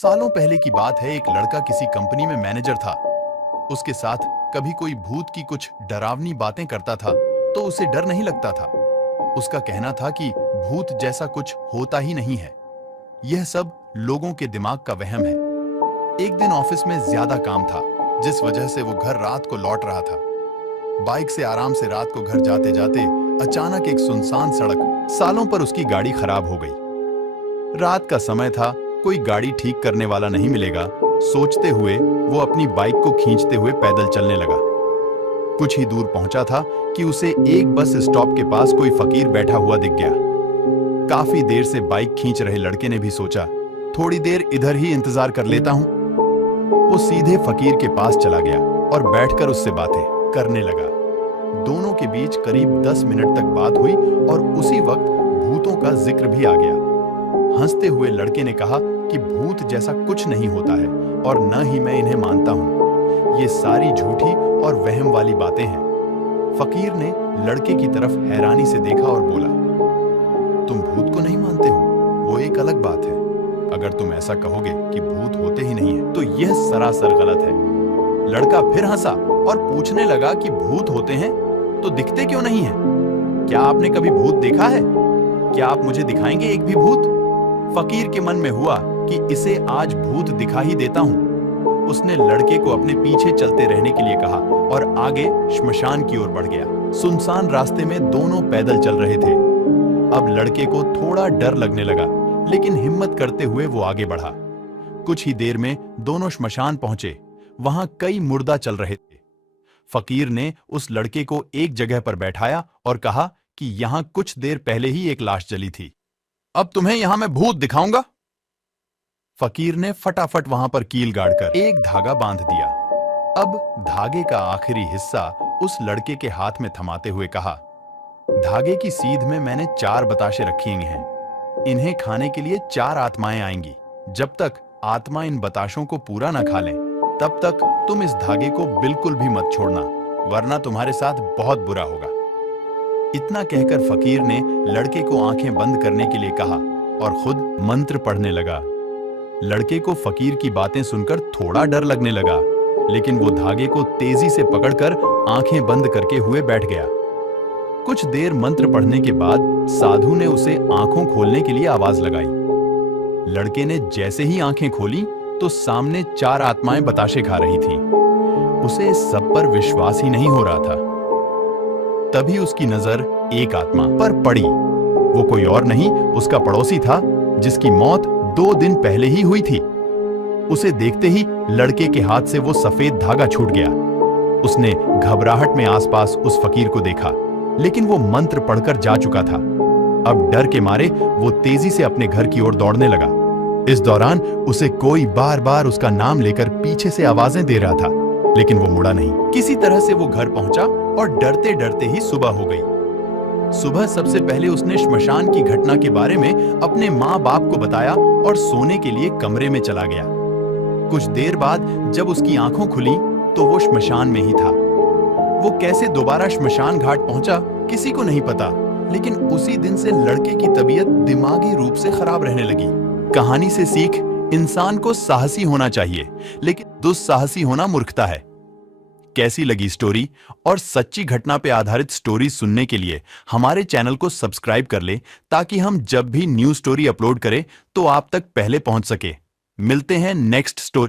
सालों पहले की बात है। एक लड़का किसी कंपनी में मैनेजर था। उसके साथ कभी कोई भूत की कुछ डरावनी बातें करता था तो उसे डर नहीं लगता था। उसका कहना था कि भूत जैसा कुछ होता ही नहीं है, यह सब लोगों के दिमाग का वहम है। एक दिन ऑफिस में ज्यादा काम था, जिस वजह से वो घर रात को लौट रहा था। बाइक से आराम से रात को घर जाते जाते अचानक एक सुनसान सड़क, सालों पर उसकी गाड़ी खराब हो गई। रात का समय था, कोई गाड़ी ठीक करने वाला नहीं मिलेगा। सोचते हुए वो अपनी बाइक को खींचते हुए पैदल चलने लगा। कुछ ही दूर पहुंचा था कि उसे एक बस स्टॉप के पास कोई फकीर बैठा हुआ दिख गया। काफी देर से बाइक खींच रहे लड़के ने भी सोचा, थोड़ी देर इधर ही इंतजार कर लेता हूं। वो सीधे फकीर के पास चला गया और बैठकर उससे बातें करने लगा। दोनों के बीच करीब 10 मिनट तक बात हुई और उसी वक्त भूतों का जिक्र भी आ गया। हंसते हुए लड़के ने कहा कि भूत जैसा कुछ नहीं होता है और न ही मैं इन्हें मानता हूं। ये सारी झूठी और वहम वाली बातें हैं। फकीर ने लड़के की तरफ हैरानी से देखा और बोला, तुम भूत को नहीं मानते हो, वो एक अलग बात है। अगर तुम ऐसा कहोगे कि भूत होते ही नहीं है तो यह सरासर गलत है। लड़का फिर हंसा और पूछने लगा कि भूत होते हैं तो दिखते क्यों नहीं है? क्या आपने कभी भूत देखा है? क्या आप मुझे दिखाएंगे एक भी भूत? फकीर के मन में हुआ कि इसे आज भूत दिखा ही देता हूं। उसने लड़के को अपने पीछे चलते रहने के लिए कहा और आगे श्मशान की ओर बढ़ गया। सुनसान रास्ते में दोनों पैदल चल रहे थे। अब लड़के को थोड़ा डर लगने लगा, लेकिन हिम्मत करते हुए वो आगे बढ़ा। कुछ ही देर में दोनों श्मशान पहुंचे। वहां कई मुर्दा चल रहे थे। फकीर ने उस लड़के को एक जगह पर बैठाया और कहा कि यहां कुछ देर पहले ही एक लाश जली थी। अब तुम्हें यहां मैं भूत दिखाऊंगा। फकीर ने फटाफट वहां पर कील गाड़कर एक धागा बांध दिया। अब धागे का आखिरी हिस्सा उस लड़के के हाथ में थमाते हुए कहा, धागे की सीध में मैंने 4 बताशे रखी हैं। इन्हें खाने के लिए 4 आत्माएं आएंगी। जब तक आत्मा इन बताशों को पूरा ना खा लें, तब तक तुम इस धागे को बिल्कुल भी मत छोड़ना, वरना तुम्हारे साथ बहुत बुरा होगा। इतना कहकर फकीर ने लड़के को आंखें बंद करने के लिए कहा और खुद मंत्र पढ़ने लगा। लड़के को फकीर की बातें सुनकर थोड़ा डर लगने लगा, लेकिन वो धागे को तेजी से पकड़कर आंखें बंद करके हुए बैठ गया। कुछ देर मंत्र पढ़ने के बाद साधु ने उसे आंखों खोलने के लिए आवाज लगाई। लड़के ने जैसे ही आंखें खोली तो सामने 4 आत्माएं बताशे खा रही थीं। उसे इस सब पर विश्वास ही नहीं हो रहा था। तभी उसकी नजर एक आत्मा पर पड़ी। वो कोई और नहीं, उसका पड़ोसी था, जिसकी मौत 2 दिन पहले ही हुई थी। उसे देखते ही लड़के के हाथ से वो सफेद धागा छूट गया। उसने घबराहट में आसपास उस फकीर को देखा, लेकिन वो मंत्र पढ़कर जा चुका था। अब डर के मारे वो तेजी से अपने घर की ओर दौड़ने लगा। इस दौरान उसे कोई बार बार उसका नाम लेकर पीछे से आवाजें दे रहा था, लेकिन वो मुड़ा नहीं। किसी तरह से वो घर पहुंचा और डरते डरते ही सुबह हो गई। सुबह सबसे पहले उसने श्मशान की घटना के बारे में अपने माँ बाप को बताया और सोने के लिए कमरे में चला गया। कुछ देर बाद जब उसकी आंखों खुली तो वो श्मशान में ही था। वो कैसे दोबारा श्मशान घाट पहुंचा किसी को नहीं पता, लेकिन उसी दिन से लड़के की तबीयत दिमागी रूप से खराब रहने लगी। कहानी से सीख, इंसान को साहसी होना चाहिए, लेकिन दुस्साहसी होना मूर्खता है। कैसी लगी स्टोरी? और सच्ची घटना पे आधारित स्टोरी सुनने के लिए हमारे चैनल को सब्सक्राइब कर ले, ताकि हम जब भी न्यू स्टोरी अपलोड करें तो आप तक पहले पहुंच सके। मिलते हैं नेक्स्ट स्टोरी।